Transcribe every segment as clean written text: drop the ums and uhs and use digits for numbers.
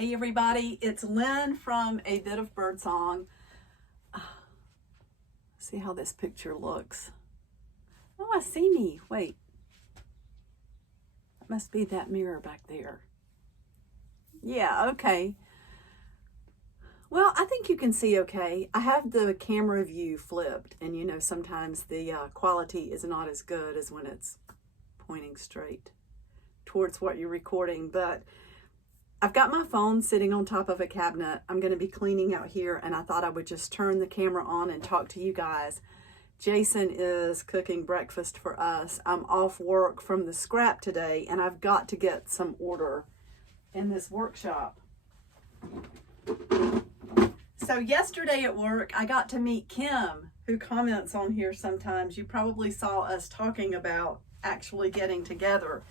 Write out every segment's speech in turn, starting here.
Hey everybody, it's Lynn from A Bit of Birdsong. See how this picture looks. Oh, I see me. Wait. That must be that mirror back there. Yeah, okay. Well, I think you can see okay. I have the camera view flipped, and you know sometimes the quality is not as good as when it's pointing straight towards what you're recording, but I've got my phone sitting on top of a cabinet. I'm going to be cleaning out here, and I thought I would just turn the camera on and talk to you guys. Jason is cooking breakfast for us. I'm off work from the scrap today, and I've got to get some order in this workshop. So yesterday at work, I got to meet Kim, who comments on here sometimes. You probably saw us talking about actually getting together.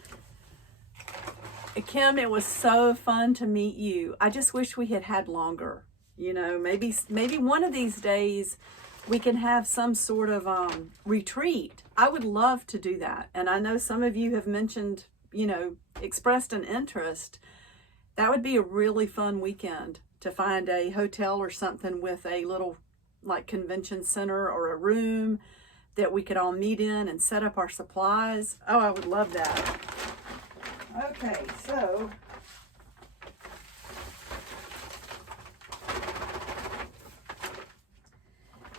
Kim, it was so fun to meet you. I just wish we had had longer. You know, maybe one of these days we can have some sort of retreat. I would love to do that. And I know some of you have mentioned, you know, expressed an interest. That would be a really fun weekend to find a hotel or something with a little like convention center or a room that we could all meet in and set up our supplies. Oh, I would love that. Okay, so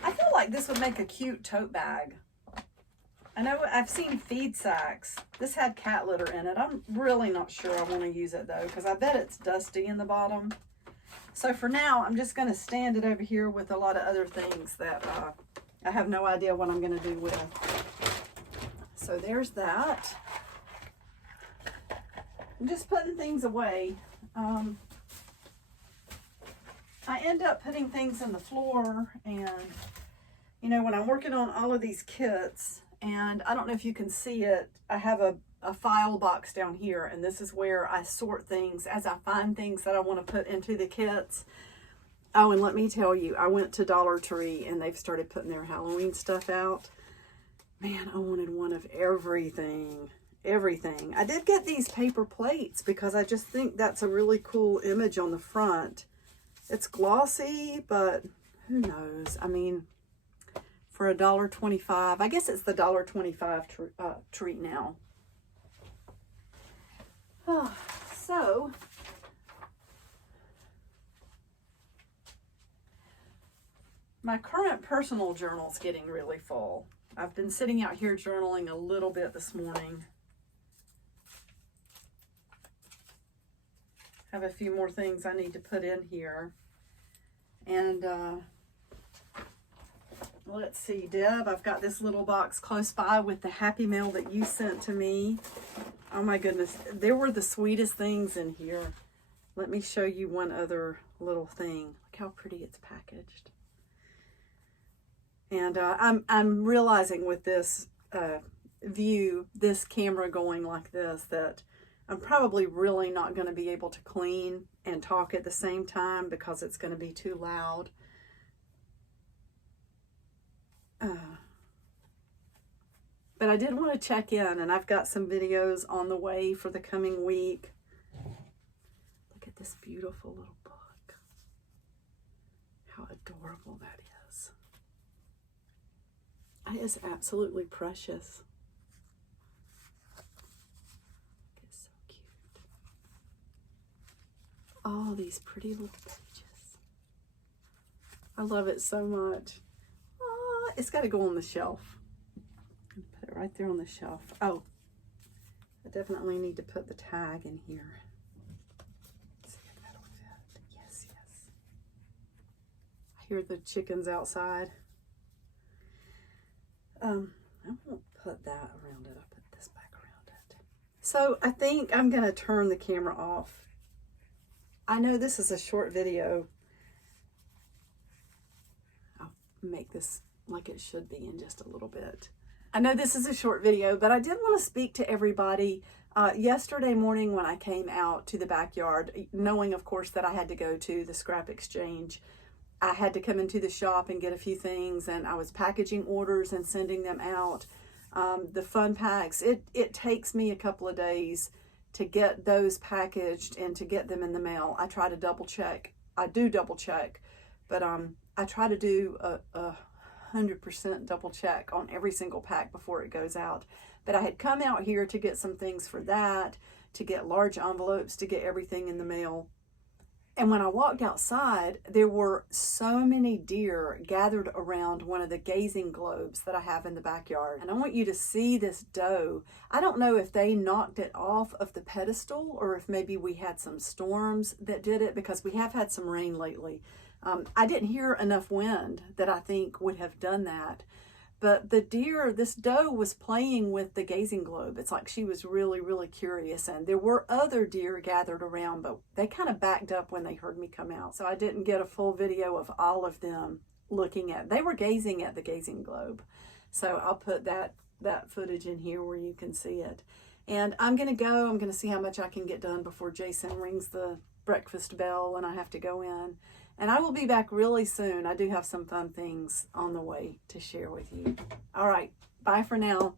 I feel like this would make a cute tote bag. I know I've seen feed sacks. This had cat litter in it. I'm really not sure I want to use it though, because I bet it's dusty in the bottom. So for now, I'm just going to stand it over here with a lot of other things that I have no idea what I'm going to do with. So there's that. I'm just putting things away. I end up putting things in the floor, and you know, when I'm working on all of these kits, and I don't know if you can see it, I have a file box down here, and this is where I sort things as I find things that I want to put into the kits. Oh, and let me tell you, I went to Dollar Tree and they've started putting their Halloween stuff out. Man, I wanted one of everything. Everything. I did get these paper plates because I just think that's a really cool image on the front. It's glossy, but who knows? I mean, for $1.25, I guess it's the $1.25 treat now. So my current personal journal is getting really full. I've been sitting out here journaling a little bit this morning. Have a few more things I need to put in here. And let's see, Deb, I've got this little box close by with the Happy Mail that you sent to me. Oh my goodness, there were the sweetest things in here. Let me show you one other little thing. Look how pretty it's packaged. And I'm realizing with this view, this camera going like this, that I'm probably really not going to be able to clean and talk at the same time because it's going to be too loud. But I did want to check in, and I've got some videos on the way for the coming week. Look at this beautiful little book. How adorable that is. It is absolutely precious. It's so cute. All these pretty little pages. I love it so much. Oh, it's got to go on the shelf. Put it right there on the shelf. Oh, I definitely need to put the tag in here. Let's see if that'll fit. Yes, yes. I hear the chickens outside. I won't put that around it. I'll put this back around it. So I think I'm going to turn the camera off. I know this is a short video. I'll make this like it should be in just a little bit. I know this is a short video, but I did want to speak to everybody. Yesterday morning when I came out to the backyard, knowing of course that I had to go to the scrap exchange, I had to come into the shop and get a few things, and I was packaging orders and sending them out. The fun packs, it takes me a couple of days to get those packaged and to get them in the mail. I try to double check. I do double check, but I try to do a 100% double check on every single pack before it goes out. But I had come out here to get some things for that, to get large envelopes, to get everything in the mail. And when I walked outside, there were so many deer gathered around one of the gazing globes that I have in the backyard. And I want you to see this doe. I don't know if they knocked it off of the pedestal or if maybe we had some storms that did it, because we have had some rain lately. I didn't hear enough wind that I think would have done that. But the deer, this doe was playing with the gazing globe. It's like she was really, really curious. And there were other deer gathered around, but they kind of backed up when they heard me come out. So I didn't get a full video of all of them looking at, they were gazing at the gazing globe. So I'll put that footage in here where you can see it. And I'm going to see how much I can get done before Jason rings the breakfast bell and I have to go in. And I will be back really soon. I do have some fun things on the way to share with you. All right, bye for now.